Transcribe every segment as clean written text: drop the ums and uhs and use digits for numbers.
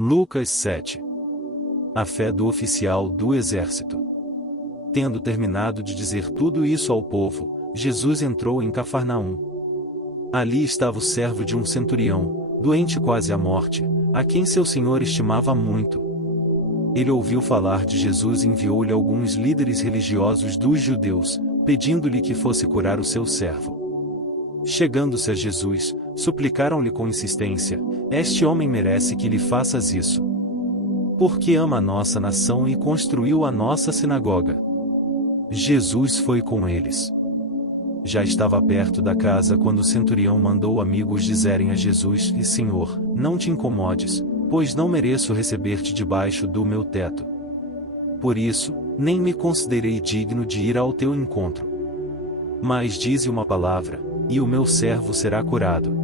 Lucas 7. A fé do oficial do exército. Tendo terminado de dizer tudo isso ao povo, Jesus entrou em Cafarnaum. Ali estava o servo de um centurião, doente quase à morte, a quem seu senhor estimava muito. Ele ouviu falar de Jesus e enviou-lhe alguns líderes religiosos dos judeus, pedindo-lhe que fosse curar o seu servo. Chegando-se a Jesus, suplicaram-lhe com insistência: este homem merece que lhe faças isso, porque ama a nossa nação e construiu a nossa sinagoga. Jesus foi com eles. Já estava perto da casa quando o centurião mandou amigos dizerem a Jesus: Senhor, não te incomodes, pois não mereço receber-te debaixo do meu teto. Por isso, nem me considerei digno de ir ao teu encontro. Mas dize uma palavra, e o meu servo será curado.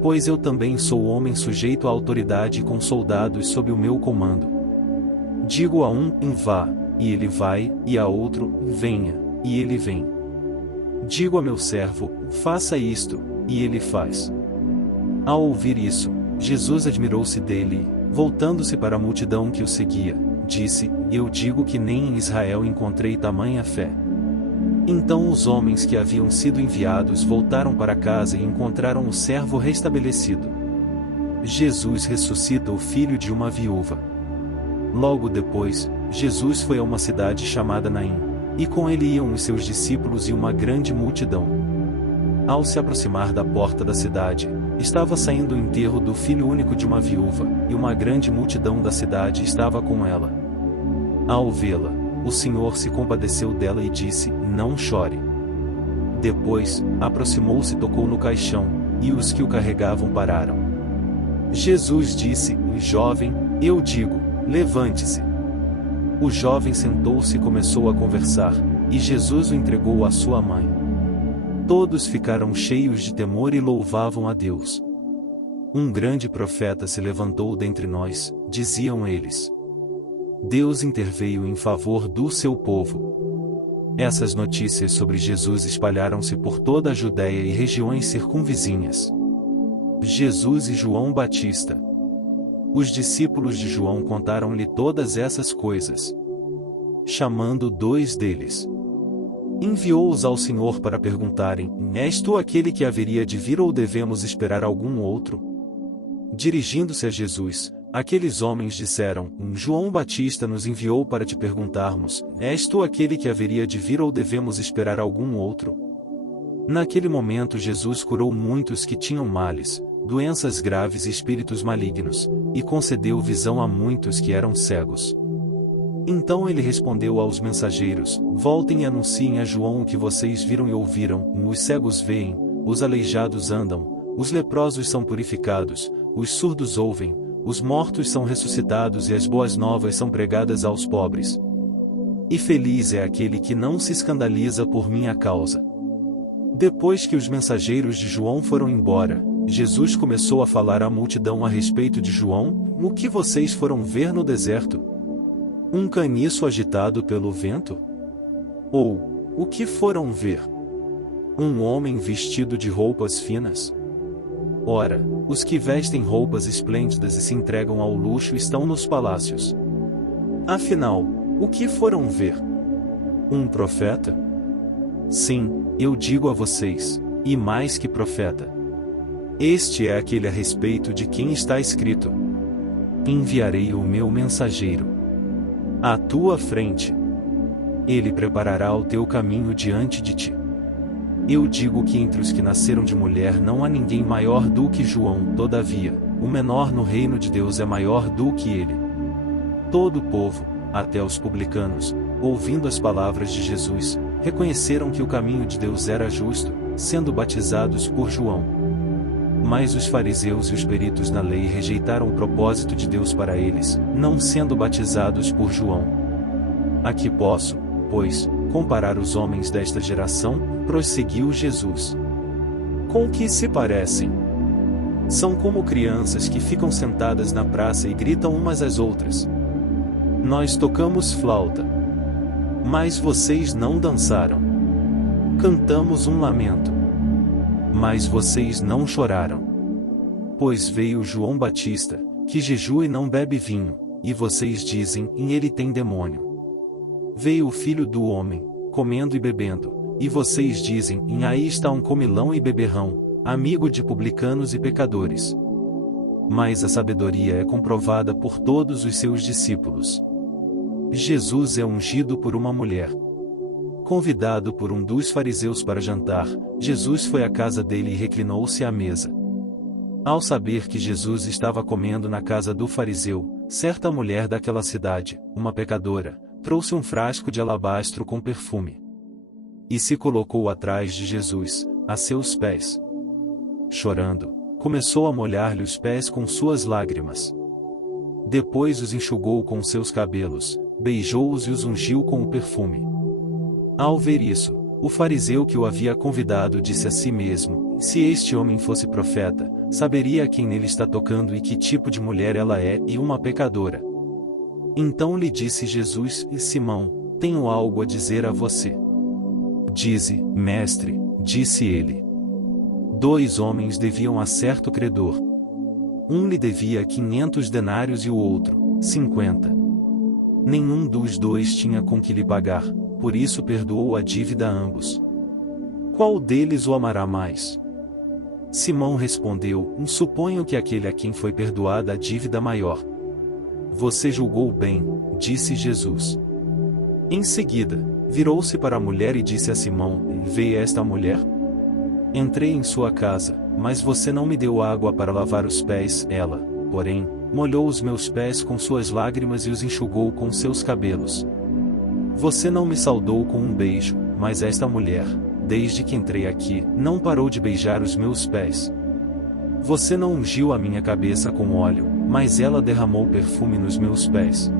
Pois eu também sou homem sujeito à autoridade e com soldados sob o meu comando. Digo a um: vá, e ele vai, e a outro: venha, e ele vem. Digo a meu servo: faça isto, e ele faz. Ao ouvir isso, Jesus admirou-se dele e, voltando-se para a multidão que o seguia, disse: eu digo que nem em Israel encontrei tamanha fé. Então os homens que haviam sido enviados voltaram para casa e encontraram o servo restabelecido. Jesus ressuscita o filho de uma viúva. Logo depois, Jesus foi a uma cidade chamada Naim, e com ele iam os seus discípulos e uma grande multidão. Ao se aproximar da porta da cidade, estava saindo o enterro do filho único de uma viúva, e uma grande multidão da cidade estava com ela. Ao vê-la, o Senhor se compadeceu dela e disse: não chore. Depois, aproximou-se e tocou no caixão, e os que o carregavam pararam. Jesus disse: jovem, eu digo, levante-se. O jovem sentou-se e começou a conversar, e Jesus o entregou à sua mãe. Todos ficaram cheios de temor e louvavam a Deus. Um grande profeta se levantou dentre nós, diziam eles. Deus interveio em favor do seu povo. Essas notícias sobre Jesus espalharam-se por toda a Judéia e regiões circunvizinhas. Jesus e João Batista. Os discípulos de João contaram-lhe todas essas coisas. Chamando 2 deles, enviou-os ao Senhor para perguntarem: és tu aquele que haveria de vir ou devemos esperar algum outro? Dirigindo-se a Jesus, aqueles homens disseram: João Batista nos enviou para te perguntarmos: és tu aquele que haveria de vir ou devemos esperar algum outro? Naquele momento Jesus curou muitos que tinham males, doenças graves e espíritos malignos, e concedeu visão a muitos que eram cegos. Então ele respondeu aos mensageiros: voltem e anunciem a João o que vocês viram e ouviram: os cegos veem, os aleijados andam, os leprosos são purificados, os surdos ouvem, os mortos são ressuscitados e as boas novas são pregadas aos pobres. E feliz é aquele que não se escandaliza por minha causa. Depois que os mensageiros de João foram embora, Jesus começou a falar à multidão a respeito de João: o que vocês foram ver no deserto? Um caniço agitado pelo vento? Ou, o que foram ver? Um homem vestido de roupas finas? Ora, os que vestem roupas esplêndidas e se entregam ao luxo estão nos palácios. Afinal, o que foram ver? Um profeta? Sim, eu digo a vocês, e mais que profeta. Este é aquele a respeito de quem está escrito: enviarei o meu mensageiro à tua frente. Ele preparará o teu caminho diante de ti. Eu digo que entre os que nasceram de mulher não há ninguém maior do que João, todavia, o menor no reino de Deus é maior do que ele. Todo o povo, até os publicanos, ouvindo as palavras de Jesus, reconheceram que o caminho de Deus era justo, sendo batizados por João. Mas os fariseus e os peritos na lei rejeitaram o propósito de Deus para eles, não sendo batizados por João. Aqui posso, pois, comparar os homens desta geração, prosseguiu Jesus. Com que se parecem? São como crianças que ficam sentadas na praça e gritam umas às outras: nós tocamos flauta, mas vocês não dançaram. Cantamos um lamento, mas vocês não choraram. Pois veio João Batista, que jejua e não bebe vinho, e vocês dizem, em ele tem demônio. Veio o Filho do Homem, comendo e bebendo, e vocês dizem, em aí está um comilão e beberrão, amigo de publicanos e pecadores. Mas a sabedoria é comprovada por todos os seus discípulos. Jesus é ungido por uma mulher. Convidado por um dos fariseus para jantar, Jesus foi à casa dele e reclinou-se à mesa. Ao saber que Jesus estava comendo na casa do fariseu, certa mulher daquela cidade, uma pecadora, trouxe um frasco de alabastro com perfume. E se colocou atrás de Jesus, a seus pés. Chorando, começou a molhar-lhe os pés com suas lágrimas. Depois os enxugou com seus cabelos, beijou-os e os ungiu com o perfume. Ao ver isso, o fariseu que o havia convidado disse a si mesmo, se este homem fosse profeta, saberia a quem nele está tocando e que tipo de mulher ela é, e uma pecadora. Então lhe disse Jesus, Simão, tenho algo a dizer a você. Dize, mestre, disse ele. 2 homens deviam a certo credor. Um lhe devia 500 denários e o outro, 50. Nenhum dos dois tinha com que lhe pagar, por isso perdoou a dívida a ambos. Qual deles o amará mais? Simão respondeu, suponho que aquele a quem foi perdoada a dívida maior. Você julgou bem, disse Jesus. Em seguida, virou-se para a mulher e disse a Simão, vê esta mulher? Entrei em sua casa, mas você não me deu água para lavar os pés, ela, porém, molhou os meus pés com suas lágrimas e os enxugou com seus cabelos. Você não me saudou com um beijo, mas esta mulher, desde que entrei aqui, não parou de beijar os meus pés. Você não ungiu a minha cabeça com óleo, mas ela derramou perfume nos meus pés.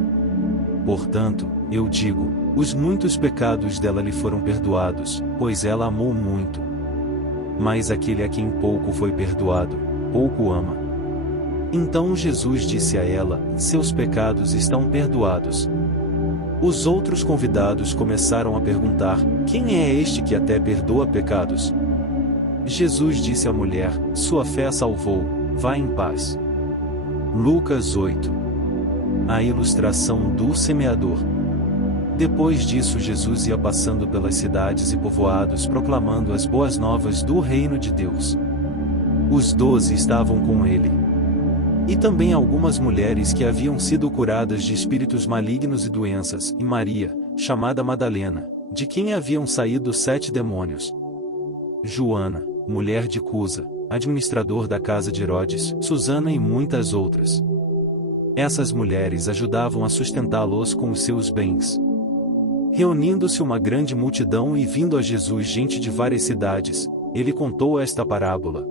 Portanto, eu digo, os muitos pecados dela lhe foram perdoados, pois ela amou muito. Mas aquele a quem pouco foi perdoado, pouco ama. Então Jesus disse a ela, seus pecados estão perdoados. Os outros convidados começaram a perguntar, quem é este que até perdoa pecados? Jesus disse à mulher, sua fé a salvou, vá em paz. Lucas 8. A ilustração do semeador. Depois disso Jesus ia passando pelas cidades e povoados proclamando as boas novas do reino de Deus. Os 12 estavam com ele. E também algumas mulheres que haviam sido curadas de espíritos malignos e doenças, e Maria, chamada Madalena, de quem haviam saído 7 demônios. Joana, mulher de Cusa, administrador da casa de Herodes, Susana e muitas outras. Essas mulheres ajudavam a sustentá-los com os seus bens. Reunindo-se uma grande multidão e vindo a Jesus gente de várias cidades, ele contou esta parábola.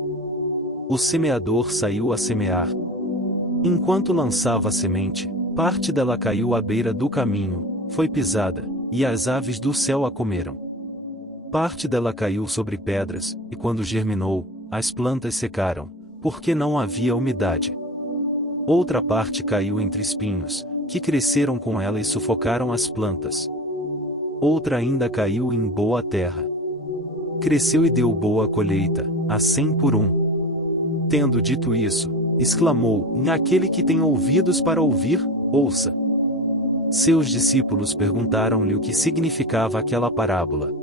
O semeador saiu a semear. Enquanto lançava a semente, parte dela caiu à beira do caminho, foi pisada, e as aves do céu a comeram. Parte dela caiu sobre pedras, e quando germinou, as plantas secaram, porque não havia umidade. Outra parte caiu entre espinhos, que cresceram com ela e sufocaram as plantas. Outra ainda caiu em boa terra. Cresceu e deu boa colheita, a 100 por 1. Tendo dito isso, exclamou, aquele que tem ouvidos para ouvir, ouça. Seus discípulos perguntaram-lhe o que significava aquela parábola.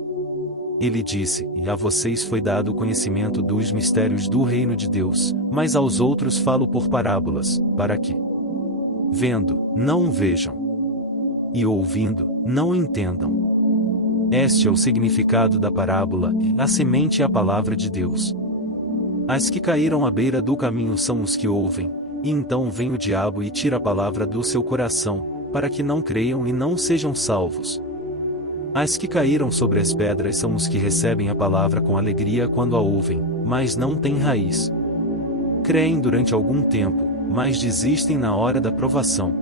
Ele disse, a vocês foi dado o conhecimento dos mistérios do reino de Deus, mas aos outros falo por parábolas, para que, vendo, não vejam, e ouvindo, não entendam. Este é o significado da parábola, a semente é a palavra de Deus. As que caíram à beira do caminho são os que ouvem, e então vem o diabo e tira a palavra do seu coração, para que não creiam e não sejam salvos. As que caíram sobre as pedras são os que recebem a palavra com alegria quando a ouvem, mas não têm raiz. Creem durante algum tempo, mas desistem na hora da provação.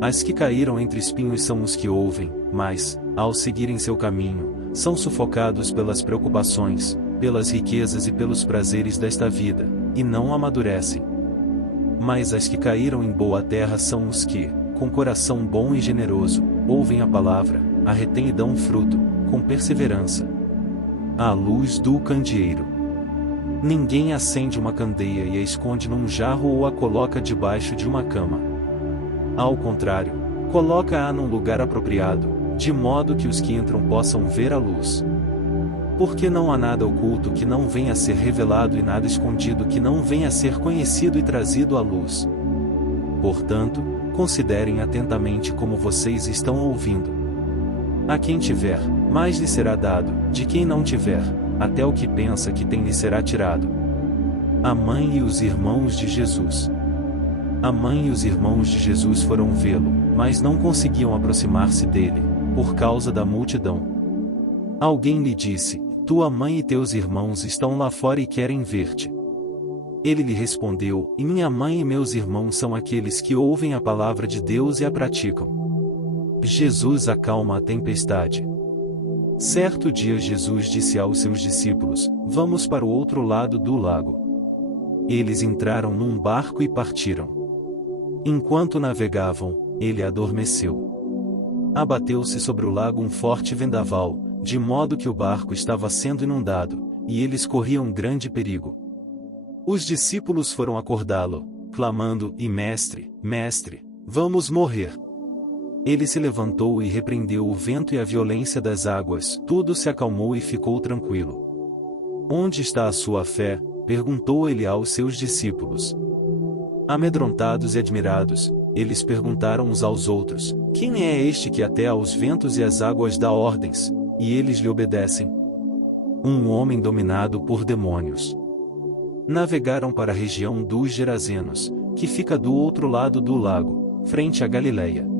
As que caíram entre espinhos são os que ouvem, mas, ao seguirem seu caminho, são sufocados pelas preocupações, pelas riquezas e pelos prazeres desta vida, e não amadurecem. Mas as que caíram em boa terra são os que, com coração bom e generoso, ouvem a palavra, a retêm e dão fruto, com perseverança. À luz do candeeiro. Ninguém acende uma candeia e a esconde num jarro ou a coloca debaixo de uma cama. Ao contrário, coloca-a num lugar apropriado, de modo que os que entram possam ver a luz. Porque não há nada oculto que não venha a ser revelado e nada escondido que não venha a ser conhecido e trazido à luz. Portanto, considerem atentamente como vocês estão ouvindo. A quem tiver, mais lhe será dado; de quem não tiver, até o que pensa que tem lhe será tirado. A mãe e os irmãos de Jesus. A mãe e os irmãos de Jesus foram vê-lo, mas não conseguiam aproximar-se dele, por causa da multidão. Alguém lhe disse: tua mãe e teus irmãos estão lá fora e querem ver-te. Ele lhe respondeu: e minha mãe e meus irmãos são aqueles que ouvem a palavra de Deus e a praticam. Jesus acalma a tempestade. Certo dia Jesus disse aos seus discípulos: vamos para o outro lado do lago. Eles entraram num barco e partiram. Enquanto navegavam, ele adormeceu. Abateu-se sobre o lago um forte vendaval, de modo que o barco estava sendo inundado, e eles corriam grande perigo. Os discípulos foram acordá-lo, clamando: e mestre, mestre, vamos morrer. Ele se levantou e repreendeu o vento e a violência das águas, tudo se acalmou e ficou tranquilo. Onde está a sua fé? Perguntou ele aos seus discípulos. Amedrontados e admirados, eles perguntaram uns aos outros: quem é este que até aos ventos e às águas dá ordens, e eles lhe obedecem? Um homem dominado por demônios. Navegaram para a região dos Gerazenos, que fica do outro lado do lago, frente a Galileia.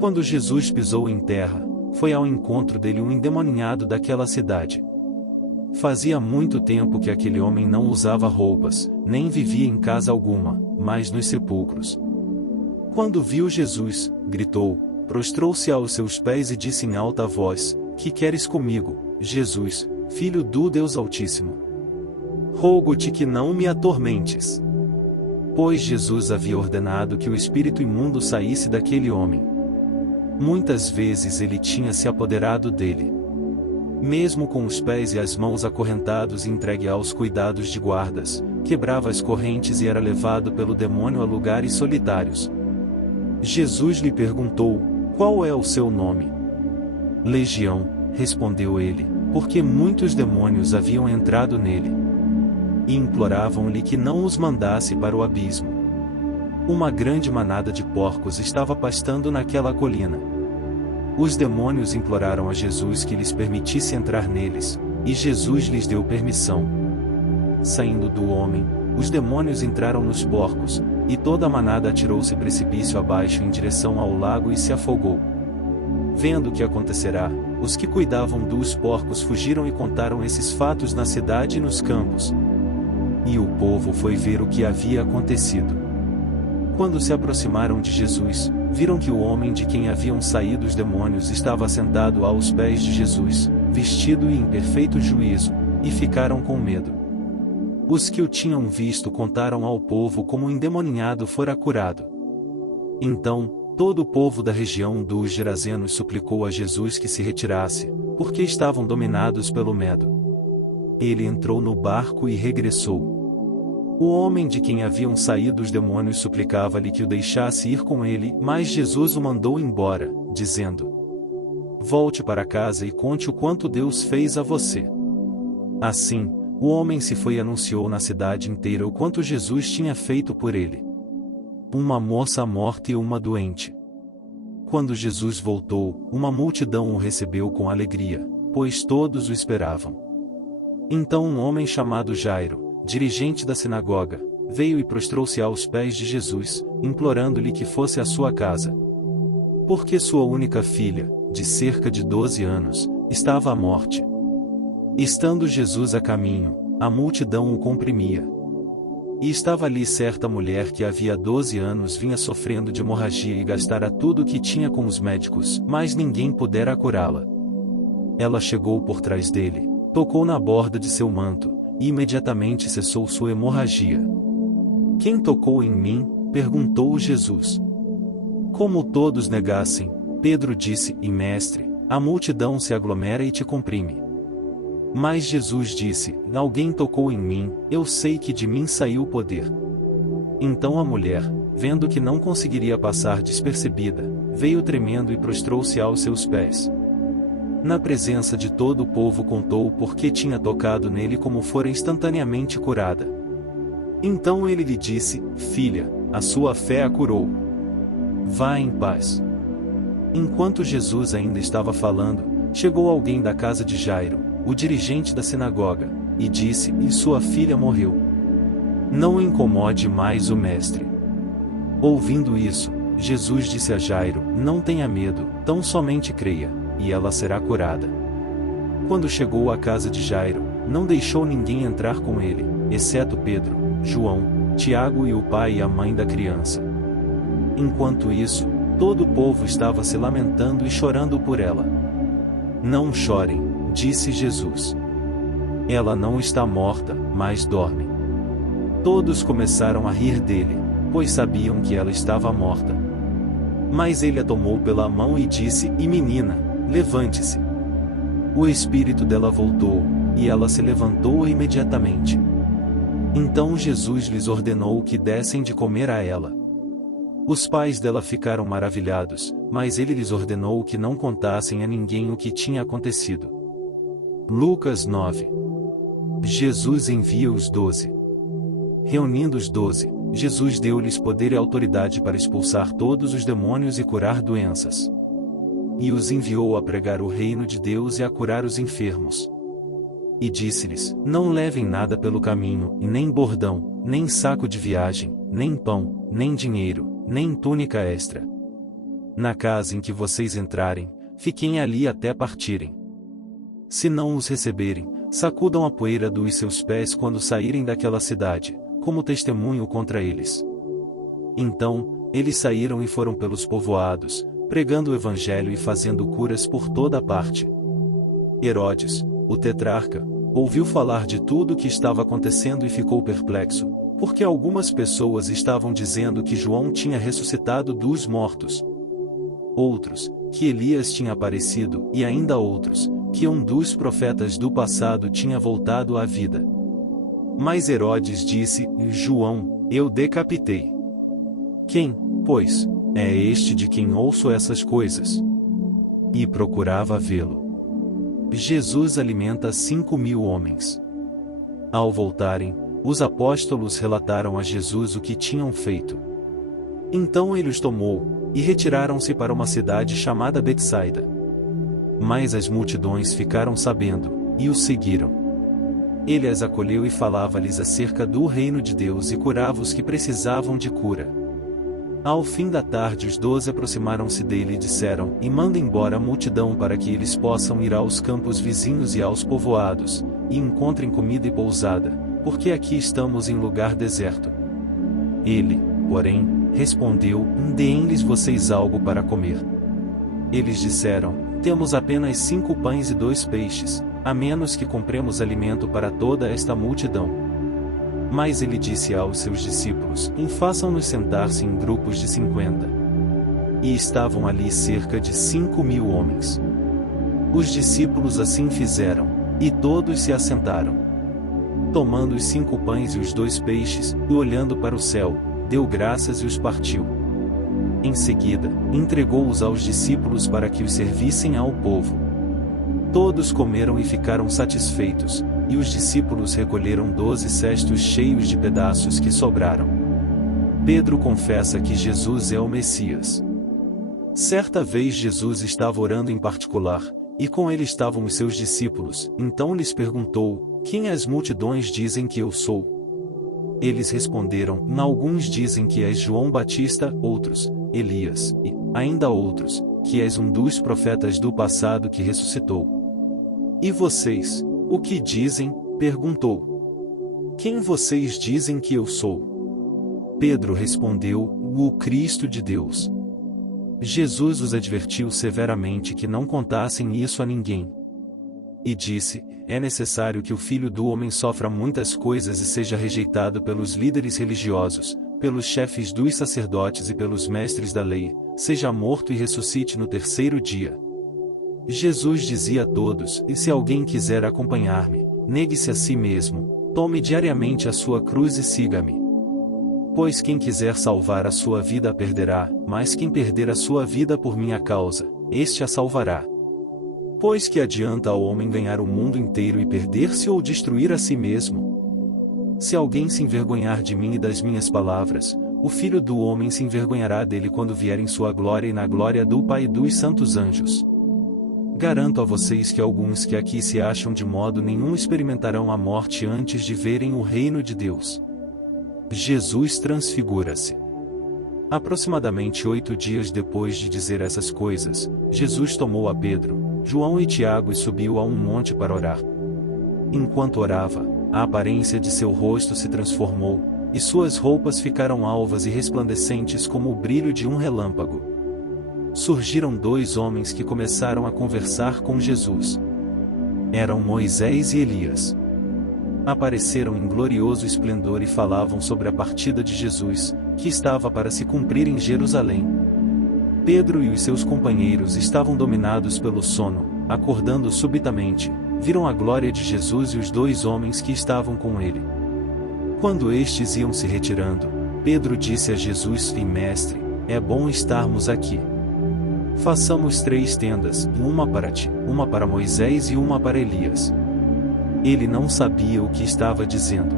Quando Jesus pisou em terra, foi ao encontro dele um endemoniado daquela cidade. Fazia muito tempo que aquele homem não usava roupas, nem vivia em casa alguma, mas nos sepulcros. Quando viu Jesus, gritou, prostrou-se aos seus pés e disse em alta voz: que queres comigo, Jesus, Filho do Deus Altíssimo? Rogo-te que não me atormentes. Pois Jesus havia ordenado que o espírito imundo saísse daquele homem. Muitas vezes ele tinha se apoderado dele. Mesmo com os pés e as mãos acorrentados e entregue aos cuidados de guardas, quebrava as correntes e era levado pelo demônio a lugares solitários. Jesus lhe perguntou: qual é o seu nome? Legião, respondeu ele, porque muitos demônios haviam entrado nele. E imploravam-lhe que não os mandasse para o abismo. Uma grande manada de porcos estava pastando naquela colina. Os demônios imploraram a Jesus que lhes permitisse entrar neles, e Jesus lhes deu permissão. Saindo do homem, os demônios entraram nos porcos, e toda a manada atirou-se precipício abaixo em direção ao lago e se afogou. Vendo o que acontecerá, os que cuidavam dos porcos fugiram e contaram esses fatos na cidade e nos campos. E o povo foi ver o que havia acontecido. Quando se aproximaram de Jesus, viram que o homem de quem haviam saído os demônios estava sentado aos pés de Jesus, vestido e em perfeito juízo, e ficaram com medo. Os que o tinham visto contaram ao povo como o endemoniado fora curado. Então, todo o povo da região dos Gerazenos suplicou a Jesus que se retirasse, porque estavam dominados pelo medo. Ele entrou no barco e regressou. O homem de quem haviam saído os demônios suplicava-lhe que o deixasse ir com ele, mas Jesus o mandou embora, dizendo: volte para casa e conte o quanto Deus fez a você. Assim, o homem se foi e anunciou na cidade inteira o quanto Jesus tinha feito por ele. Uma moça morta e uma doente. Quando Jesus voltou, uma multidão o recebeu com alegria, pois todos o esperavam. Então um homem chamado Jairo, dirigente da sinagoga, veio e prostrou-se aos pés de Jesus, implorando-lhe que fosse à sua casa. Porque sua única filha, de cerca de 12 anos, estava à morte. Estando Jesus a caminho, a multidão o comprimia. E estava ali certa mulher que havia 12 anos vinha sofrendo de hemorragia e gastara tudo o que tinha com os médicos, mas ninguém pudera curá-la. Ela chegou por trás dele, tocou na borda de seu manto, e imediatamente cessou sua hemorragia. Quem tocou em mim? Perguntou Jesus. Como todos negassem, Pedro disse: e mestre, a multidão se aglomera e te comprime. Mas Jesus disse: alguém tocou em mim, eu sei que de mim saiu o poder. Então a mulher, vendo que não conseguiria passar despercebida, veio tremendo e prostrou-se aos seus pés. Na presença de todo o povo contou por que tinha tocado nele, como fora instantaneamente curada. Então ele lhe disse: filha, a sua fé a curou. Vá em paz. Enquanto Jesus ainda estava falando, chegou alguém da casa de Jairo, o dirigente da sinagoga, e disse: e sua filha morreu. Não incomode mais o mestre. Ouvindo isso, Jesus disse a Jairo: não tenha medo, tão somente creia, e ela será curada. Quando chegou à casa de Jairo, não deixou ninguém entrar com ele, exceto Pedro, João, Tiago e o pai e a mãe da criança. Enquanto isso, todo o povo estava se lamentando e chorando por ela. Não chorem, disse Jesus. Ela não está morta, mas dorme. Todos começaram a rir dele, pois sabiam que ela estava morta. Mas ele a tomou pela mão e disse: e menina, levante-se. O espírito dela voltou, e ela se levantou imediatamente. Então Jesus lhes ordenou que dessem de comer a ela. Os pais dela ficaram maravilhados, mas ele lhes ordenou que não contassem a ninguém o que tinha acontecido. Lucas 9. Jesus envia os 12. Reunindo os 12, Jesus deu-lhes poder e autoridade para expulsar todos os demônios e curar doenças. E os enviou a pregar o reino de Deus e a curar os enfermos. E disse-lhes: não levem nada pelo caminho, e nem bordão, nem saco de viagem, nem pão, nem dinheiro, nem túnica extra. Na casa em que vocês entrarem, fiquem ali até partirem. Se não os receberem, sacudam a poeira dos seus pés quando saírem daquela cidade, como testemunho contra eles. Então, eles saíram e foram pelos povoados, pregando o evangelho e fazendo curas por toda parte. Herodes, o tetrarca, ouviu falar de tudo o que estava acontecendo e ficou perplexo, porque algumas pessoas estavam dizendo que João tinha ressuscitado dos mortos. Outros, que Elias tinha aparecido, e ainda outros, que um dos profetas do passado tinha voltado à vida. Mas Herodes disse: João, eu decapitei. Quem, pois, é este de quem ouço essas coisas? E procurava vê-lo. Jesus alimenta 5.000 homens. Ao voltarem, os apóstolos relataram a Jesus o que tinham feito. Então ele os tomou, e retiraram-se para uma cidade chamada Betsaida. Mas as multidões ficaram sabendo, e os seguiram. Ele as acolheu e falava-lhes acerca do reino de Deus e curava os que precisavam de cura. Ao fim da tarde os 12 aproximaram-se dele e disseram: e manda embora a multidão para que eles possam ir aos campos vizinhos e aos povoados, e encontrem comida e pousada, porque aqui estamos em lugar deserto. Ele, porém, respondeu: deem-lhes vocês algo para comer. Eles disseram: temos apenas 5 pães e 2 peixes, a menos que compremos alimento para toda esta multidão. Mas ele disse aos seus discípulos: façam-nos sentar-se em grupos de 50. E estavam ali cerca de 5.000 homens. Os discípulos assim fizeram, e todos se assentaram. Tomando os 5 pães e os 2 peixes, e olhando para o céu, deu graças e os partiu. Em seguida, entregou-os aos discípulos para que os servissem ao povo. Todos comeram e ficaram satisfeitos, e os discípulos recolheram 12 cestos cheios de pedaços que sobraram. Pedro confessa que Jesus é o Messias. Certa vez Jesus estava orando em particular, e com ele estavam os seus discípulos. Então lhes perguntou: quem as multidões dizem que eu sou? Eles responderam: alguns dizem que és João Batista, outros, Elias, e, ainda outros, que és um dos profetas do passado que ressuscitou. E vocês, o que dizem? Perguntou. Quem vocês dizem que eu sou? Pedro respondeu: o Cristo de Deus. Jesus os advertiu severamente que não contassem isso a ninguém. E disse: é necessário que o Filho do Homem sofra muitas coisas e seja rejeitado pelos líderes religiosos, pelos chefes dos sacerdotes e pelos mestres da lei, seja morto e ressuscite no terceiro dia. Jesus dizia a todos: e se alguém quiser acompanhar-me, negue-se a si mesmo, tome diariamente a sua cruz e siga-me. Pois quem quiser salvar a sua vida a perderá, mas quem perder a sua vida por minha causa, este a salvará. Pois que adianta ao homem ganhar o mundo inteiro e perder-se ou destruir a si mesmo? Se alguém se envergonhar de mim e das minhas palavras, o Filho do Homem se envergonhará dele quando vier em sua glória e na glória do Pai e dos santos anjos. Garanto a vocês que alguns que aqui se acham de modo nenhum experimentarão a morte antes de verem o reino de Deus. Jesus transfigura-se. Aproximadamente 8 dias depois de dizer essas coisas, Jesus tomou a Pedro, João e Tiago e subiu a um monte para orar. Enquanto orava, a aparência de seu rosto se transformou, e suas roupas ficaram alvas e resplandecentes como o brilho de um relâmpago. Surgiram 2 homens que começaram a conversar com Jesus. Eram Moisés e Elias. Apareceram em glorioso esplendor e falavam sobre a partida de Jesus, que estava para se cumprir em Jerusalém. Pedro e os seus companheiros estavam dominados pelo sono. Acordando subitamente, viram a glória de Jesus e os 2 homens que estavam com ele. Quando estes iam se retirando, Pedro disse a Jesus: Mestre, é bom estarmos aqui. Façamos 3 tendas, uma para ti, uma para Moisés e uma para Elias. Ele não sabia o que estava dizendo.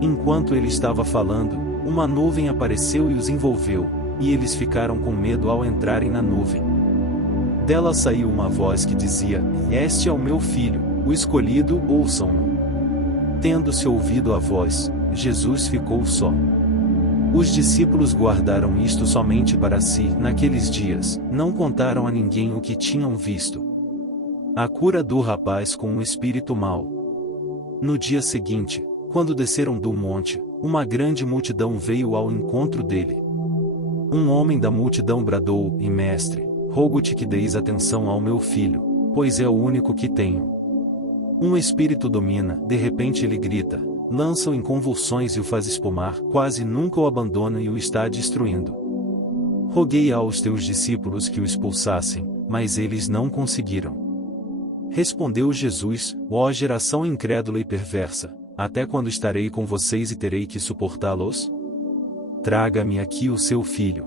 Enquanto ele estava falando, uma nuvem apareceu e os envolveu, e eles ficaram com medo ao entrarem na nuvem. Dela saiu uma voz que dizia: Este é o meu filho, o escolhido, ouçam-no. Tendo-se ouvido a voz, Jesus ficou só. Os discípulos guardaram isto somente para si. Naqueles dias, não contaram a ninguém o que tinham visto. A cura do rapaz com um espírito mau. No dia seguinte, quando desceram do monte, uma grande multidão veio ao encontro dele. Um homem da multidão bradou: Mestre, rogo-te que deis atenção ao meu filho, pois é o único que tenho. Um espírito domina, de repente ele grita, lança-o em convulsões e o faz espumar, quase nunca o abandona e o está destruindo. Roguei aos teus discípulos que o expulsassem, mas eles não conseguiram. Respondeu Jesus: Ó geração incrédula e perversa, até quando estarei com vocês e terei que suportá-los? Traga-me aqui o seu filho.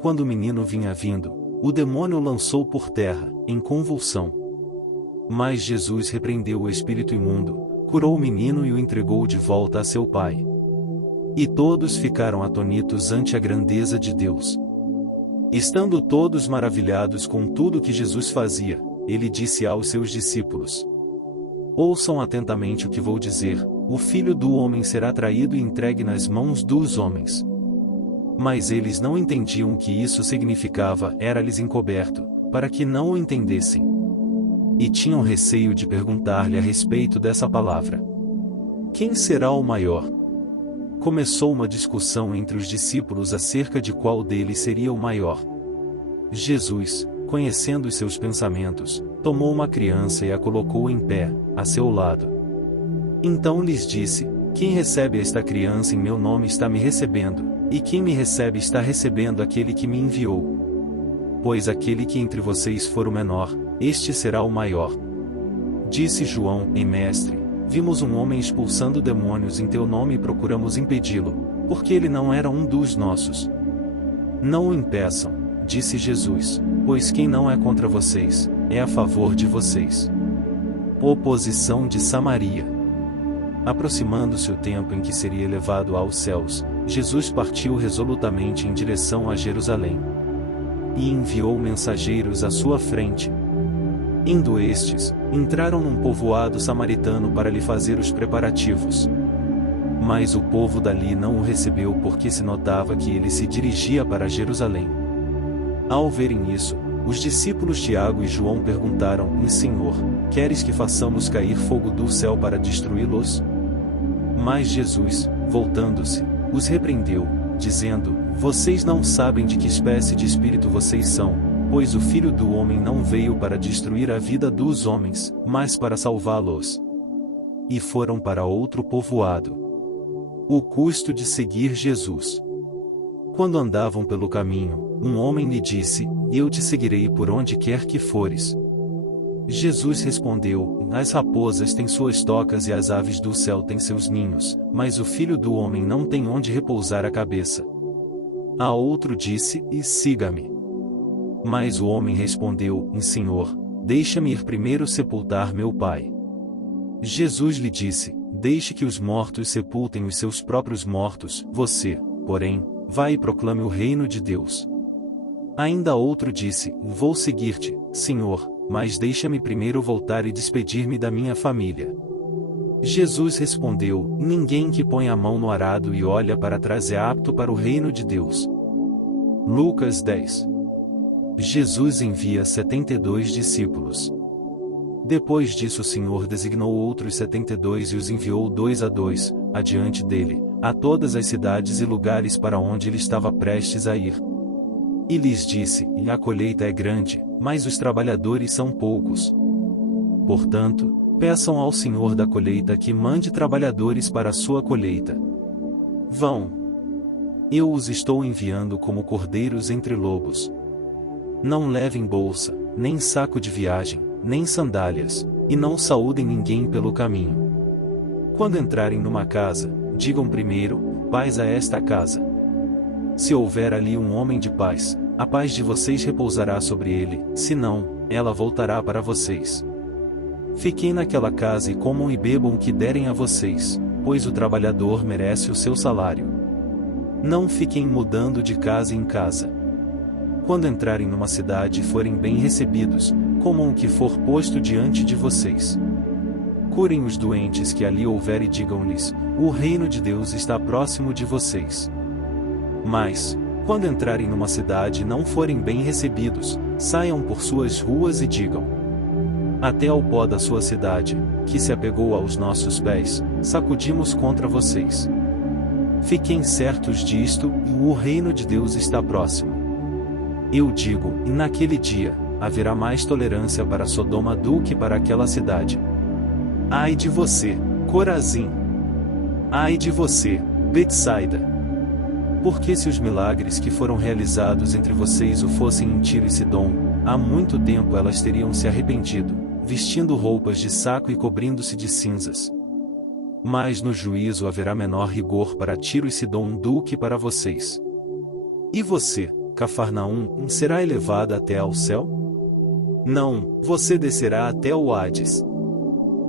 Quando o menino vinha vindo, o demônio o lançou por terra, em convulsão. Mas Jesus repreendeu o espírito imundo, curou o menino e o entregou de volta a seu pai. E todos ficaram atonitos ante a grandeza de Deus. Estando todos maravilhados com tudo que Jesus fazia, ele disse aos seus discípulos: Ouçam atentamente o que vou dizer: o Filho do Homem será traído e entregue nas mãos dos homens. Mas eles não entendiam o que isso significava, era-lhes encoberto, para que não o entendessem. E tinham receio de perguntar-lhe a respeito dessa palavra. Quem será o maior? Começou uma discussão entre os discípulos acerca de qual deles seria o maior. Jesus, conhecendo os seus pensamentos, tomou uma criança e a colocou em pé, a seu lado. Então lhes disse: Quem recebe esta criança em meu nome está me recebendo, e quem me recebe está recebendo aquele que me enviou. Pois aquele que entre vocês for o menor, este será o maior. Disse João: Mestre, vimos um homem expulsando demônios em teu nome e procuramos impedi-lo, porque ele não era um dos nossos. Não o impeçam, disse Jesus, pois quem não é contra vocês, é a favor de vocês. Oposição de Samaria. Aproximando-se o tempo em que seria elevado aos céus, Jesus partiu resolutamente em direção a Jerusalém. E enviou mensageiros à sua frente. Indo estes, entraram num povoado samaritano para lhe fazer os preparativos. Mas o povo dali não o recebeu porque se notava que ele se dirigia para Jerusalém. Ao verem isso, os discípulos Tiago e João perguntaram: Senhor, queres que façamos cair fogo do céu para destruí-los? Mas Jesus, voltando-se, os repreendeu, dizendo: Vocês não sabem de que espécie de espírito vocês são, pois o Filho do Homem não veio para destruir a vida dos homens, mas para salvá-los. E foram para outro povoado. O custo de seguir Jesus. Quando andavam pelo caminho, um homem lhe disse: Eu te seguirei por onde quer que fores. Jesus respondeu: As raposas têm suas tocas e as aves do céu têm seus ninhos, mas o Filho do Homem não tem onde repousar a cabeça. A outro disse: Siga-me. Mas o homem respondeu: Senhor, deixa-me ir primeiro sepultar meu pai. Jesus lhe disse: Deixe que os mortos sepultem os seus próprios mortos, você, porém, vai e proclame o reino de Deus. Ainda outro disse: Vou seguir-te, Senhor, mas deixa-me primeiro voltar e despedir-me da minha família. Jesus respondeu: Ninguém que põe a mão no arado e olha para trás é apto para o reino de Deus. Lucas 10. Jesus envia 72 discípulos. Depois disso o Senhor designou outros 72 e os enviou 2 a 2, adiante dele, a todas as cidades e lugares para onde ele estava prestes a ir. E lhes disse: A colheita é grande, mas os trabalhadores são poucos. Portanto, peçam ao Senhor da colheita que mande trabalhadores para a sua colheita. Vão. Eu os estou enviando como cordeiros entre lobos. Não levem bolsa, nem saco de viagem, nem sandálias, e não saúdem ninguém pelo caminho. Quando entrarem numa casa, digam primeiro: paz a esta casa. Se houver ali um homem de paz, a paz de vocês repousará sobre ele, se não, ela voltará para vocês. Fiquem naquela casa e comam e bebam o que derem a vocês, pois o trabalhador merece o seu salário. Não fiquem mudando de casa em casa. Quando entrarem numa cidade e forem bem recebidos, comam o que for posto diante de vocês. Curem os doentes que ali houver e digam-lhes: o reino de Deus está próximo de vocês. Mas, quando entrarem numa cidade e não forem bem recebidos, saiam por suas ruas e digam: até ao pó da sua cidade, que se apegou aos nossos pés, sacudimos contra vocês. Fiquem certos disto, o reino de Deus está próximo. Eu digo, e naquele dia, haverá mais tolerância para Sodoma do que para aquela cidade. Ai de você, Corazim! Ai de você, Betsaida! Porque se os milagres que foram realizados entre vocês o fossem em Tiro e Sidom, há muito tempo elas teriam se arrependido, vestindo roupas de saco e cobrindo-se de cinzas. Mas no juízo haverá menor rigor para Tiro e Sidom do que para vocês. E você, Cafarnaum, será elevada até ao céu? Não, você descerá até o Hades.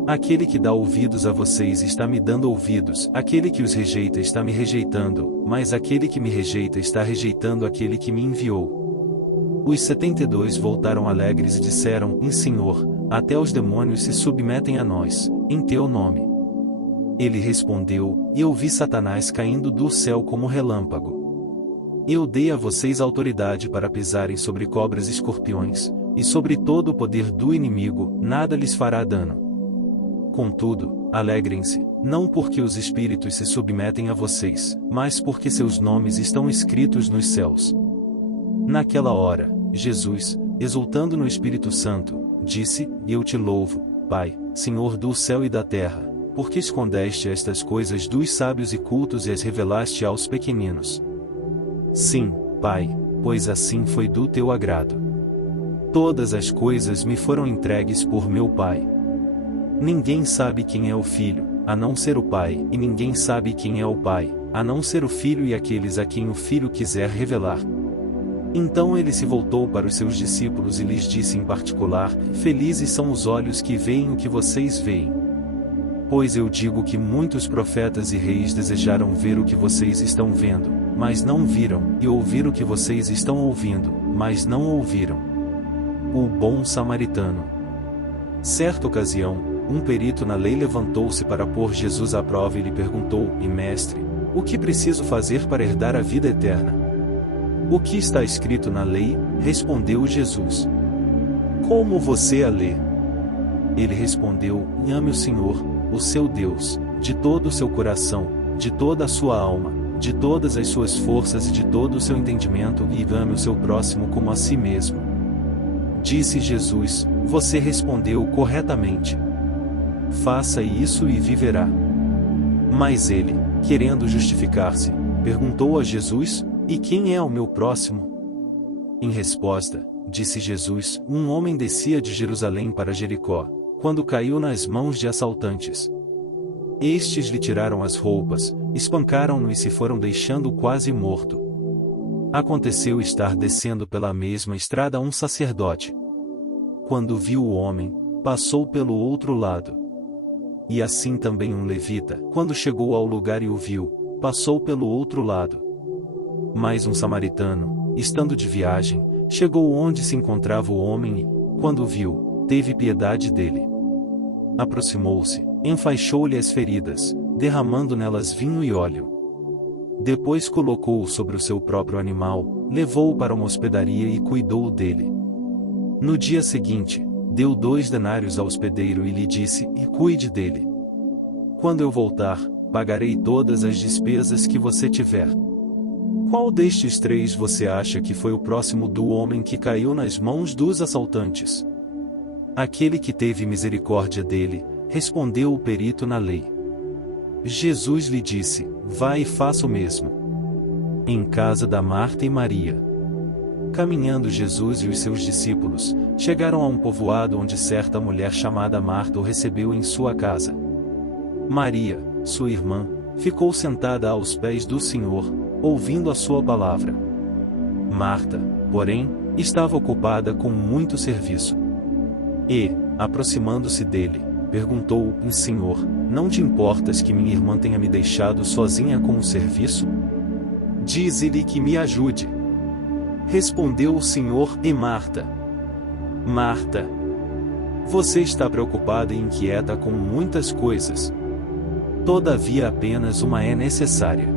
Aquele que dá ouvidos a vocês está me dando ouvidos, aquele que os rejeita está me rejeitando, mas aquele que me rejeita está rejeitando aquele que me enviou. Os 72 voltaram alegres e disseram: Senhor, até os demônios se submetem a nós, em teu nome. Ele respondeu: Eu vi Satanás caindo do céu como relâmpago. Eu dei a vocês autoridade para pisarem sobre cobras e escorpiões, e sobre todo o poder do inimigo, nada lhes fará dano. Contudo, alegrem-se, não porque os espíritos se submetem a vocês, mas porque seus nomes estão escritos nos céus. Naquela hora, Jesus, exultando no Espírito Santo, disse: Eu te louvo, Pai, Senhor do céu e da terra, porque escondeste estas coisas dos sábios e cultos e as revelaste aos pequeninos. Sim, Pai, pois assim foi do teu agrado. Todas as coisas me foram entregues por meu Pai. Ninguém sabe quem é o Filho, a não ser o Pai, e ninguém sabe quem é o Pai, a não ser o Filho e aqueles a quem o Filho quiser revelar. Então ele se voltou para os seus discípulos e lhes disse em particular: Felizes são os olhos que veem o que vocês veem. Pois eu digo que muitos profetas e reis desejaram ver o que vocês estão vendo, mas não viram, e ouvir o que vocês estão ouvindo, mas não ouviram. O bom samaritano. Certa ocasião, um perito na lei levantou-se para pôr Jesus à prova e lhe perguntou: Mestre, o que preciso fazer para herdar a vida eterna? O que está escrito na lei? Respondeu Jesus. Como você a lê? Ele respondeu: Ame o Senhor, o seu Deus, de todo o seu coração, de toda a sua alma, de todas as suas forças e de todo o seu entendimento, e ame o seu próximo como a si mesmo. Disse Jesus: Você respondeu corretamente. Faça isso e viverá. Mas ele, querendo justificar-se, perguntou a Jesus: E quem é o meu próximo? Em resposta, disse Jesus: um homem descia de Jerusalém para Jericó, quando caiu nas mãos de assaltantes. Estes lhe tiraram as roupas, espancaram-no e se foram deixando quase morto. Aconteceu estar descendo pela mesma estrada um sacerdote. Quando viu o homem, passou pelo outro lado. E assim também um levita, quando chegou ao lugar e o viu, passou pelo outro lado. Mas um samaritano, estando de viagem, chegou onde se encontrava o homem e, quando o viu, teve piedade dele. Aproximou-se, enfaixou-lhe as feridas, derramando nelas vinho e óleo. Depois colocou-o sobre o seu próprio animal, levou-o para uma hospedaria e cuidou dele. No dia seguinte, deu 2 denários ao hospedeiro e lhe disse: e cuide dele. Quando eu voltar, pagarei todas as despesas que você tiver. Qual destes 3 você acha que foi o próximo do homem que caiu nas mãos dos assaltantes? Aquele que teve misericórdia dele, respondeu o perito na lei. Jesus lhe disse: vai e faça o mesmo. Em casa da Marta e Maria. Caminhando Jesus e os seus discípulos, chegaram a um povoado onde certa mulher chamada Marta o recebeu em sua casa. Maria, sua irmã, ficou sentada aos pés do Senhor, ouvindo a sua palavra. Marta, porém, estava ocupada com muito serviço. E, aproximando-se dele, perguntou-o: Senhor, não te importas que minha irmã tenha me deixado sozinha com o serviço? Dize-lhe que me ajude. Respondeu o Senhor: e Marta? Marta, você está preocupada e inquieta com muitas coisas. Todavia apenas uma é necessária.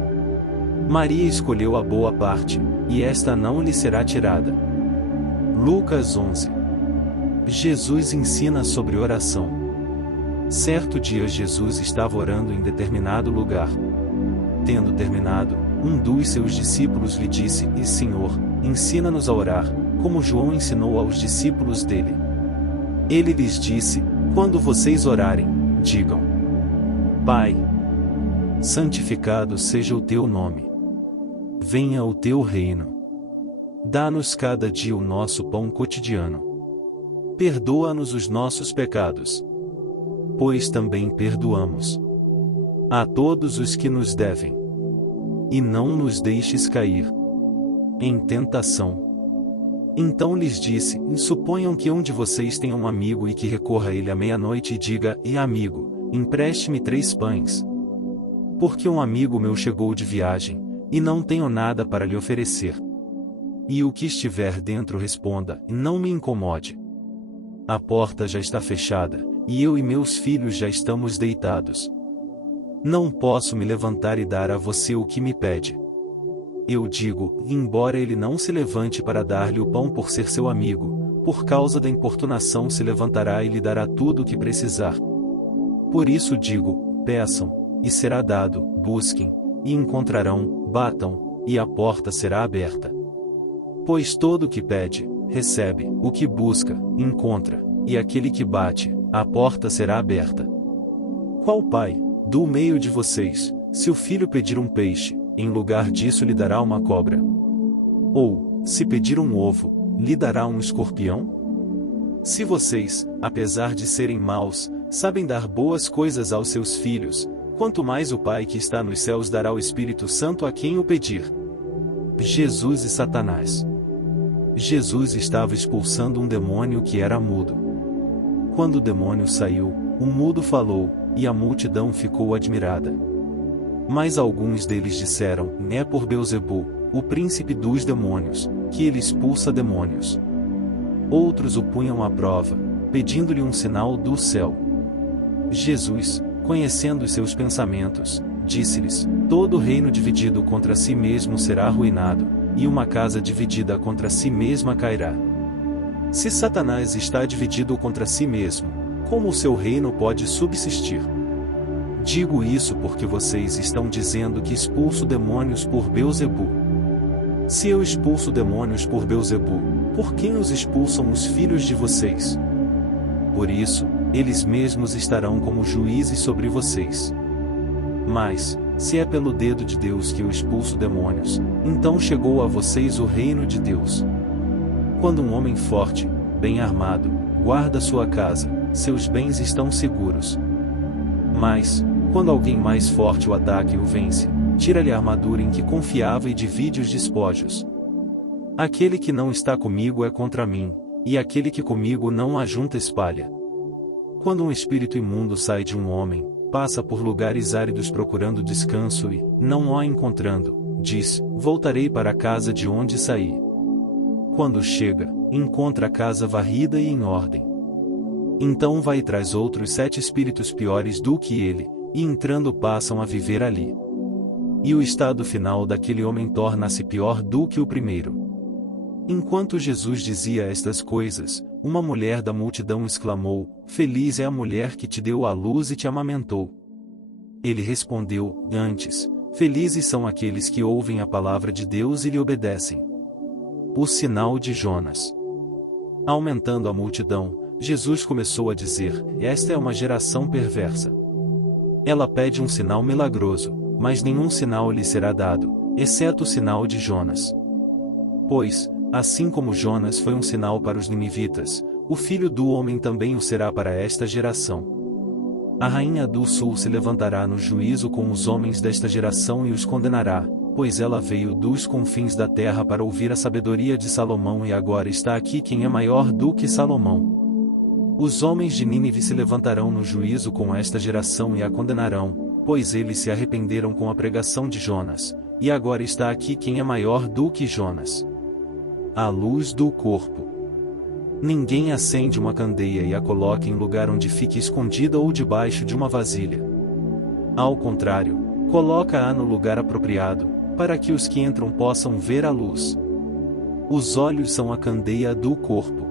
Maria escolheu a boa parte, e esta não lhe será tirada. Lucas 11. Jesus ensina sobre oração. Certo dia Jesus estava orando em determinado lugar. Tendo terminado, um dos seus discípulos lhe disse: e Senhor, ensina-nos a orar, como João ensinou aos discípulos dele. Ele lhes disse: quando vocês orarem, digam: Pai, santificado seja o teu nome. Venha o teu reino. Dá-nos cada dia o nosso pão cotidiano. Perdoa-nos os nossos pecados, pois também perdoamos a todos os que nos devem. E não nos deixes cair em tentação. Então lhes disse: suponham que um de vocês tenha um amigo e que recorra a ele à meia-noite e diga: e amigo, empreste-me 3 pães. Porque um amigo meu chegou de viagem, e não tenho nada para lhe oferecer. E o que estiver dentro responda: não me incomode. A porta já está fechada, e eu e meus filhos já estamos deitados. Não posso me levantar e dar a você o que me pede. Eu digo: embora ele não se levante para dar-lhe o pão por ser seu amigo, por causa da importunação se levantará e lhe dará tudo o que precisar. Por isso digo: peçam, e será dado; busquem, e encontrarão; batam, e a porta será aberta. Pois todo o que pede, recebe; o que busca, encontra; e aquele que bate, a porta será aberta. Qual pai, do meio de vocês, se o filho pedir um peixe, em lugar disso lhe dará uma cobra? Ou, se pedir um ovo, lhe dará um escorpião? Se vocês, apesar de serem maus, sabem dar boas coisas aos seus filhos, quanto mais o Pai que está nos céus dará o Espírito Santo a quem o pedir. Jesus e Satanás. Jesus estava expulsando um demônio que era mudo. Quando o demônio saiu, o mudo falou, e a multidão ficou admirada. Mas alguns deles disseram: é por Beelzebu, o príncipe dos demônios, que ele expulsa demônios. Outros o punham à prova, pedindo-lhe um sinal do céu. Jesus, conhecendo os seus pensamentos, disse-lhes: todo reino dividido contra si mesmo será arruinado, e uma casa dividida contra si mesma cairá. Se Satanás está dividido contra si mesmo, como o seu reino pode subsistir? Digo isso porque vocês estão dizendo que expulso demônios por Beelzebu. Se eu expulso demônios por Beelzebu, por quem os expulsam os filhos de vocês? Por isso, eles mesmos estarão como juízes sobre vocês. Mas, se é pelo dedo de Deus que eu expulso demônios, então chegou a vocês o reino de Deus. Quando um homem forte, bem armado, guarda sua casa, seus bens estão seguros. Mas, quando alguém mais forte o ataca e o vence, tira-lhe a armadura em que confiava e divide os despojos. Aquele que não está comigo é contra mim, e aquele que comigo não ajunta espalha. Quando um espírito imundo sai de um homem, passa por lugares áridos procurando descanso e, não o encontrando, diz: voltarei para a casa de onde saí. Quando chega, encontra a casa varrida e em ordem. Então vai e traz outros 7 espíritos piores do que ele, e entrando passam a viver ali. E o estado final daquele homem torna-se pior do que o primeiro. Enquanto Jesus dizia estas coisas, uma mulher da multidão exclamou: feliz é a mulher que te deu à luz e te amamentou. Ele respondeu: antes, felizes são aqueles que ouvem a palavra de Deus e lhe obedecem. O sinal de Jonas. Aumentando a multidão, Jesus começou a dizer: esta é uma geração perversa. Ela pede um sinal milagroso, mas nenhum sinal lhe será dado, exceto o sinal de Jonas. Pois, assim como Jonas foi um sinal para os ninivitas, o Filho do Homem também o será para esta geração. A rainha do sul se levantará no juízo com os homens desta geração e os condenará, pois ela veio dos confins da terra para ouvir a sabedoria de Salomão e agora está aqui quem é maior do que Salomão. Os homens de Nínive se levantarão no juízo com esta geração e a condenarão, pois eles se arrependeram com a pregação de Jonas, e agora está aqui quem é maior do que Jonas. A luz do corpo. Ninguém acende uma candeia e a coloca em lugar onde fique escondida ou debaixo de uma vasilha. Ao contrário, coloca-a no lugar apropriado, para que os que entram possam ver a luz. Os olhos são a candeia do corpo.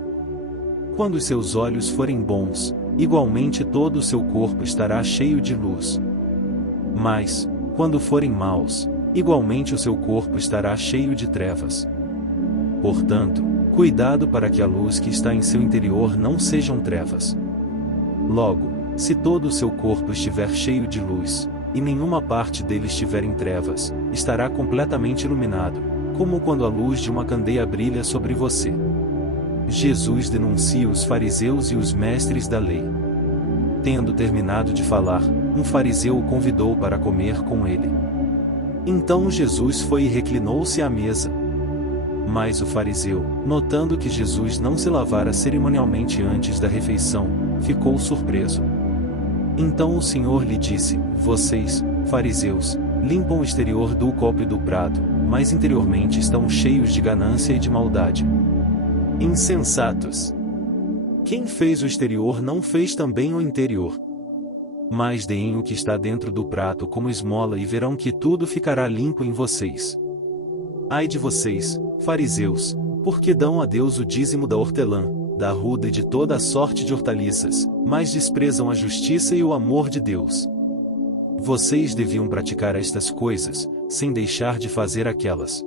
Quando os seus olhos forem bons, igualmente todo o seu corpo estará cheio de luz. Mas, quando forem maus, igualmente o seu corpo estará cheio de trevas. Portanto, cuidado para que a luz que está em seu interior não sejam trevas. Logo, se todo o seu corpo estiver cheio de luz, e nenhuma parte dele estiver em trevas, estará completamente iluminado, como quando a luz de uma candeia brilha sobre você. Jesus denuncia os fariseus e os mestres da lei. Tendo terminado de falar, um fariseu o convidou para comer com ele. Então Jesus foi e reclinou-se à mesa. Mas o fariseu, notando que Jesus não se lavara cerimonialmente antes da refeição, ficou surpreso. Então o Senhor lhe disse: vocês, fariseus, limpam o exterior do copo e do prato, mas interiormente estão cheios de ganância e de maldade. Insensatos! Quem fez o exterior não fez também o interior. Mas deem o que está dentro do prato como esmola e verão que tudo ficará limpo em vocês. Ai de vocês, fariseus, porque dão a Deus o dízimo da hortelã, da arruda e de toda a sorte de hortaliças, mas desprezam a justiça e o amor de Deus. Vocês deviam praticar estas coisas, sem deixar de fazer aquelas.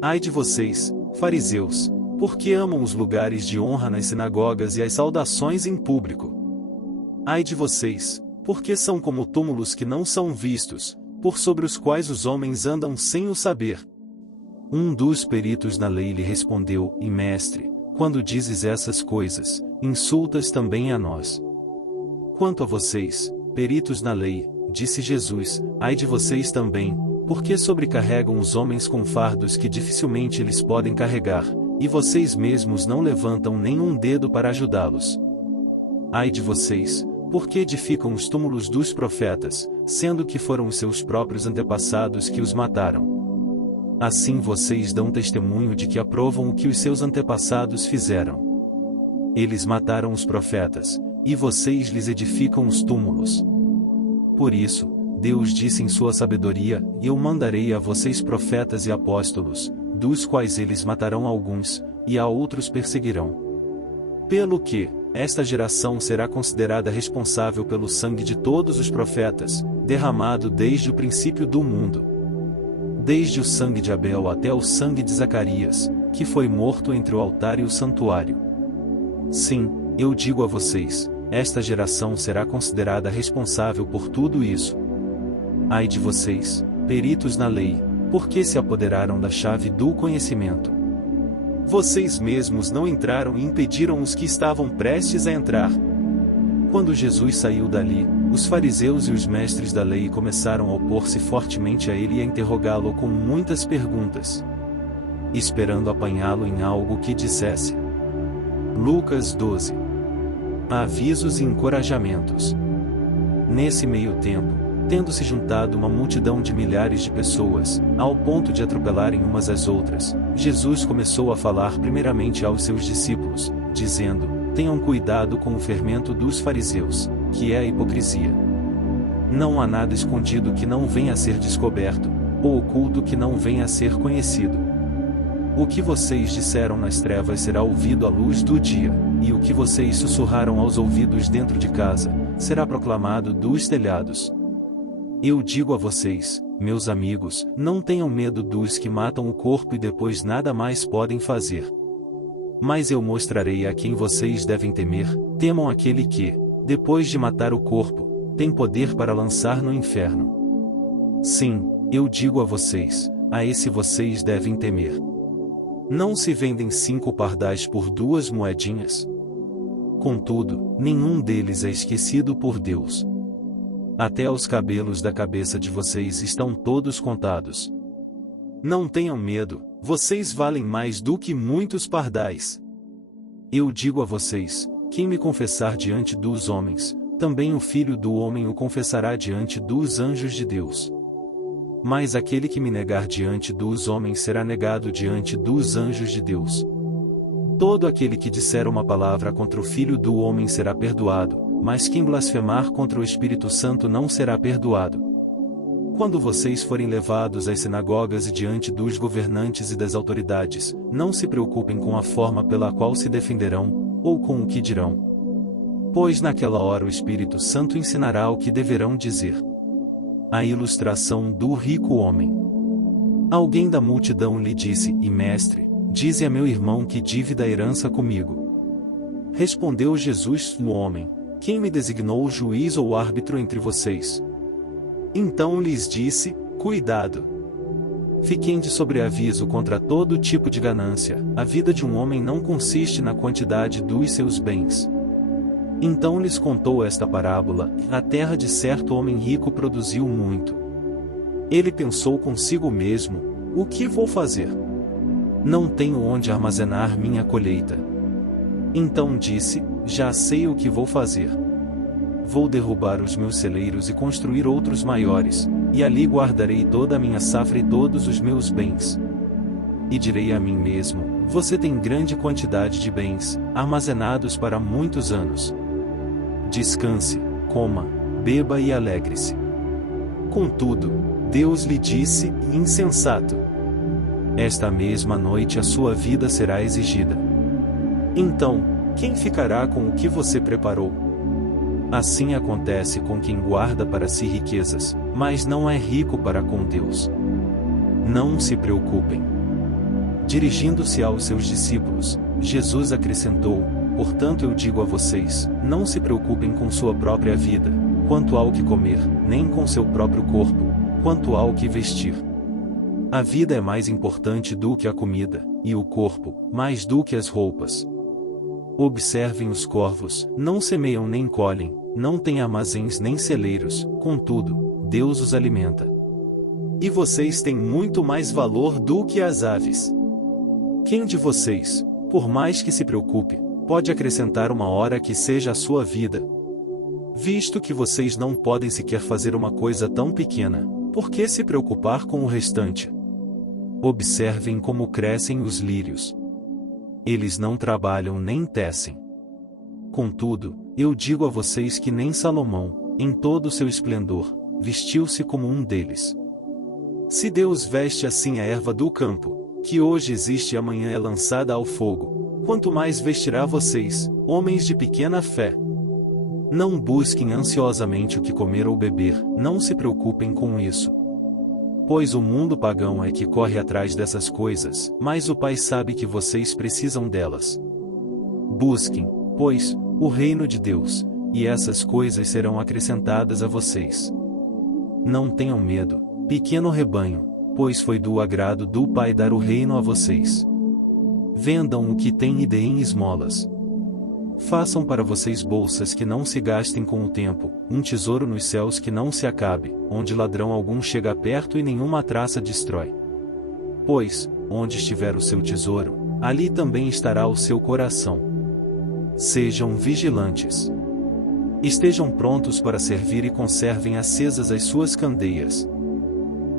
Ai de vocês, fariseus, porque amam os lugares de honra nas sinagogas e as saudações em público. Ai de vocês, porque são como túmulos que não são vistos, por sobre os quais os homens andam sem o saber. Um dos peritos na lei lhe respondeu: e mestre, quando dizes essas coisas, insultas também a nós. Quanto a vocês, peritos na lei, disse Jesus, ai de vocês também, porque sobrecarregam os homens com fardos que dificilmente eles podem carregar, e vocês mesmos não levantam nenhum dedo para ajudá-los. Ai de vocês, porque edificam os túmulos dos profetas, sendo que foram os seus próprios antepassados que os mataram. Assim vocês dão testemunho de que aprovam o que os seus antepassados fizeram. Eles mataram os profetas, e vocês lhes edificam os túmulos. Por isso, Deus disse em sua sabedoria: eu mandarei a vocês profetas e apóstolos, dos quais eles matarão alguns, e a outros perseguirão. Pelo que, esta geração será considerada responsável pelo sangue de todos os profetas, derramado desde o princípio do mundo. Desde o sangue de Abel até o sangue de Zacarias, que foi morto entre o altar e o santuário. Sim, eu digo a vocês, esta geração será considerada responsável por tudo isso. Ai de vocês, peritos na lei, porque se apoderaram da chave do conhecimento. Vocês mesmos não entraram e impediram os que estavam prestes a entrar. Quando Jesus saiu dali, os fariseus e os mestres da lei começaram a opor-se fortemente a ele e a interrogá-lo com muitas perguntas, esperando apanhá-lo em algo que dissesse. Lucas 12. Avisos e encorajamentos. Nesse meio tempo, tendo se juntado uma multidão de milhares de pessoas, ao ponto de atropelarem umas às outras, Jesus começou a falar primeiramente aos seus discípulos, dizendo: tenham cuidado com o fermento dos fariseus, que é a hipocrisia. Não há nada escondido que não venha a ser descoberto, ou oculto que não venha a ser conhecido. O que vocês disseram nas trevas será ouvido à luz do dia, e o que vocês sussurraram aos ouvidos dentro de casa, será proclamado dos telhados. Eu digo a vocês, meus amigos, não tenham medo dos que matam o corpo e depois nada mais podem fazer. Mas eu mostrarei a quem vocês devem temer: temam aquele que, depois de matar o corpo, tem poder para lançar no inferno. Sim, eu digo a vocês, a esse vocês devem temer. Não se vendem 5 pardais por 2 moedinhas? Contudo, nenhum deles é esquecido por Deus. Até os cabelos da cabeça de vocês estão todos contados. Não tenham medo, vocês valem mais do que muitos pardais. Eu digo a vocês, quem me confessar diante dos homens, também o Filho do Homem o confessará diante dos anjos de Deus. Mas aquele que me negar diante dos homens será negado diante dos anjos de Deus. Todo aquele que disser uma palavra contra o Filho do Homem será perdoado, mas quem blasfemar contra o Espírito Santo não será perdoado. Quando vocês forem levados às sinagogas e diante dos governantes e das autoridades, não se preocupem com a forma pela qual se defenderão, ou com o que dirão. Pois naquela hora o Espírito Santo ensinará o que deverão dizer. A ilustração do rico homem. Alguém da multidão lhe disse: e mestre, dize a meu irmão que dívida a herança comigo. Respondeu Jesus: o homem, quem me designou o juiz ou árbitro entre vocês? Então lhes disse: cuidado. Fiquem de sobreaviso contra todo tipo de ganância, a vida de um homem não consiste na quantidade dos seus bens. Então lhes contou esta parábola: a terra de certo homem rico produziu muito. Ele pensou consigo mesmo: o que vou fazer? Não tenho onde armazenar minha colheita. Então disse: já sei o que vou fazer. Vou derrubar os meus celeiros e construir outros maiores, e ali guardarei toda a minha safra e todos os meus bens. E direi a mim mesmo: você tem grande quantidade de bens, armazenados para muitos anos. Descanse, coma, beba e alegre-se. Contudo, Deus lhe disse: insensato. Esta mesma noite a sua vida será exigida. Então, quem ficará com o que você preparou? Assim acontece com quem guarda para si riquezas, mas não é rico para com Deus. Não se preocupem. Dirigindo-se aos seus discípulos, Jesus acrescentou: portanto eu digo a vocês, não se preocupem com sua própria vida, quanto ao que comer, nem com seu próprio corpo, quanto ao que vestir. A vida é mais importante do que a comida, e o corpo, mais do que as roupas. Observem os corvos, não semeiam nem colhem, não têm armazéns nem celeiros, contudo, Deus os alimenta. E vocês têm muito mais valor do que as aves. Quem de vocês, por mais que se preocupe, pode acrescentar uma hora que seja a sua vida? Visto que vocês não podem sequer fazer uma coisa tão pequena, por que se preocupar com o restante? Observem como crescem os lírios. Eles não trabalham nem tecem. Contudo, eu digo a vocês que nem Salomão, em todo o seu esplendor, vestiu-se como um deles. Se Deus veste assim a erva do campo, que hoje existe e amanhã é lançada ao fogo, quanto mais vestirá vocês, homens de pequena fé. Não busquem ansiosamente o que comer ou beber, não se preocupem com isso. Pois o mundo pagão é que corre atrás dessas coisas, mas o Pai sabe que vocês precisam delas. Busquem, pois, o reino de Deus, e essas coisas serão acrescentadas a vocês. Não tenham medo, pequeno rebanho, pois foi do agrado do Pai dar o reino a vocês. Vendam o que têm e deem esmolas. Façam para vocês bolsas que não se gastem com o tempo, um tesouro nos céus que não se acabe, onde ladrão algum chega perto e nenhuma traça destrói. Pois, onde estiver o seu tesouro, ali também estará o seu coração. Sejam vigilantes. Estejam prontos para servir e conservem acesas as suas candeias.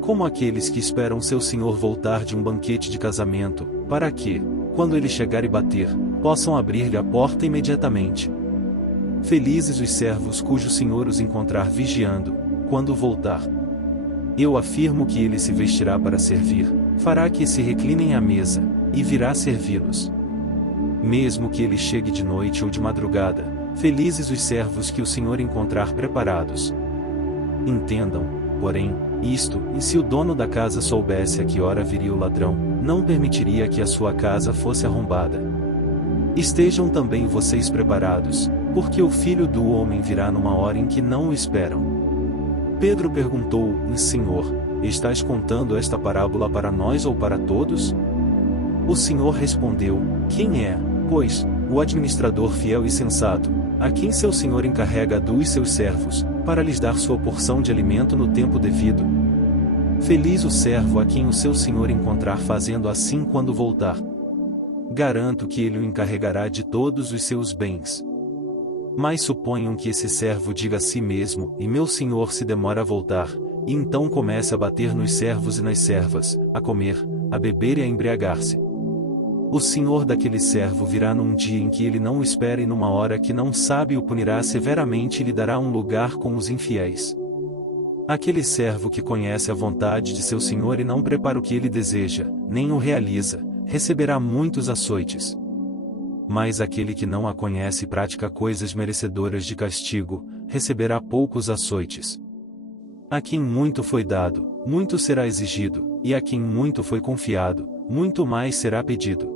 Como aqueles que esperam seu senhor voltar de um banquete de casamento, para que, quando ele chegar e bater, possam abrir-lhe a porta imediatamente. Felizes os servos cujo senhor os encontrar vigiando, quando voltar. Eu afirmo que ele se vestirá para servir, fará que se reclinem à mesa, e virá servi-los. Mesmo que ele chegue de noite ou de madrugada, felizes os servos que o senhor encontrar preparados. Entendam, porém, isto, e se o dono da casa soubesse a que hora viria o ladrão, não permitiria que a sua casa fosse arrombada. Estejam também vocês preparados, porque o Filho do Homem virá numa hora em que não o esperam. Pedro perguntou: Senhor, estás contando esta parábola para nós ou para todos? O Senhor respondeu: Quem é, pois, o administrador fiel e sensato, a quem seu senhor encarrega dos seus servos, para lhes dar sua porção de alimento no tempo devido? Feliz o servo a quem o seu senhor encontrar fazendo assim quando voltar. Garanto que ele o encarregará de todos os seus bens. Mas suponham que esse servo diga a si mesmo: e meu senhor se demora a voltar, e então comece a bater nos servos e nas servas, a comer, a beber e a embriagar-se. O senhor daquele servo virá num dia em que ele não o espera e numa hora que não sabe, o punirá severamente e lhe dará um lugar com os infiéis. Aquele servo que conhece a vontade de seu senhor e não prepara o que ele deseja, nem o realiza, receberá muitos açoites. Mas aquele que não a conhece e pratica coisas merecedoras de castigo, receberá poucos açoites. A quem muito foi dado, muito será exigido, e a quem muito foi confiado, muito mais será pedido.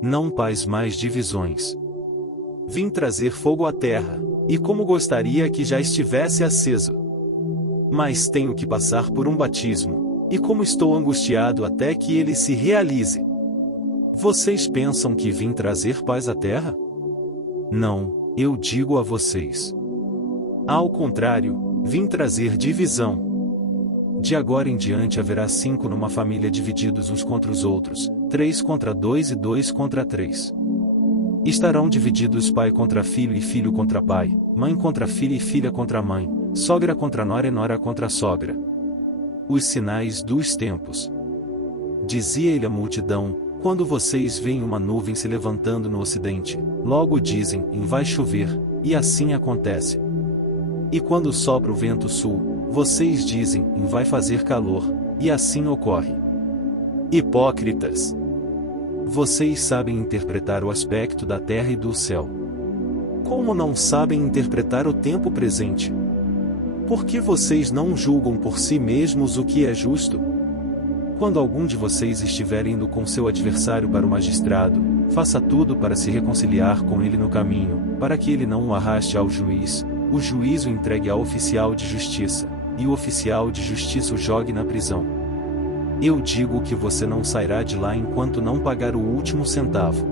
Não faz mais divisões. Vim trazer fogo à terra, e como gostaria que já estivesse aceso. Mas tenho que passar por um batismo, e como estou angustiado até que ele se realize. Vocês pensam que vim trazer paz à terra? Não, eu digo a vocês. Ao contrário, vim trazer divisão. De agora em diante haverá 5 numa família divididos uns contra os outros, 3 contra 2 e 2 contra 3. Estarão divididos pai contra filho e filho contra pai, mãe contra filha e filha contra mãe, sogra contra nora e nora contra sogra. Os sinais dos tempos. Dizia ele à multidão: quando vocês veem uma nuvem se levantando no ocidente, logo dizem: vai chover, e assim acontece. E quando sopra o vento sul, vocês dizem: vai fazer calor, e assim ocorre. Hipócritas! Vocês sabem interpretar o aspecto da terra e do céu. Como não sabem interpretar o tempo presente? Por que vocês não julgam por si mesmos o que é justo? Quando algum de vocês estiver indo com seu adversário para o magistrado, faça tudo para se reconciliar com ele no caminho, para que ele não o arraste ao juiz, o juiz o entregue ao oficial de justiça, e o oficial de justiça o jogue na prisão. Eu digo que você não sairá de lá enquanto não pagar o último centavo.